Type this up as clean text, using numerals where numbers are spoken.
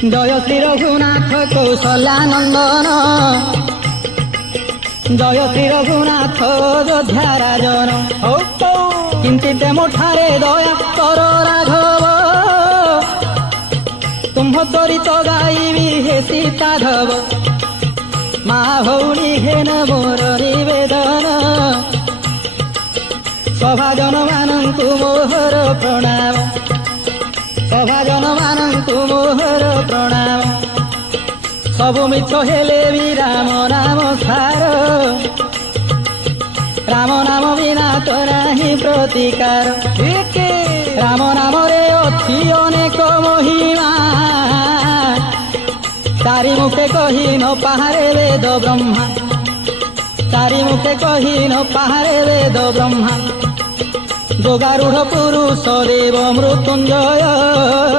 জয় শ্রী রঘুনাথ কৌশল্যানন্দন, জয় শ্রী রঘুনাথ অযোধ্যা রাজন। কিঞ্চিত মোঠারে দয়া কর রাঘব, তুম্ভ চরিত গাইবি হে সীতাধব। মা ভৌণী হেন মোর নিবেদন, সভাজন ମାନଙ୍କୁ মোହର ପ୍ରଣାମ, ସଭାଜନ ମାନଙ୍କୁ ମୋହର ପ୍ରଣାମ। ସବୁ ମିଛ ହେଲେ ବି ରାମ ନାମ ସାର, ରାମ ନାମ ବିନା ତ ନାହିଁ ପ୍ରତିକାର। ରାମ ନାମରେ ଅଛି ଅନେକ ମହିମା, ଚାରି ମୁଖେ କହି ନ ପାରେ ବେଦ ବ୍ରହ୍ମା, ଚାରି ମୁଖେ କହି ନ ପାରେ ବେଦ ବ୍ରହ୍ମା। ଯୋଗାରୂଢ଼ ପୁରୁଷ ଦେବ ମୃତ୍ୟୁଞ୍ଜୟ।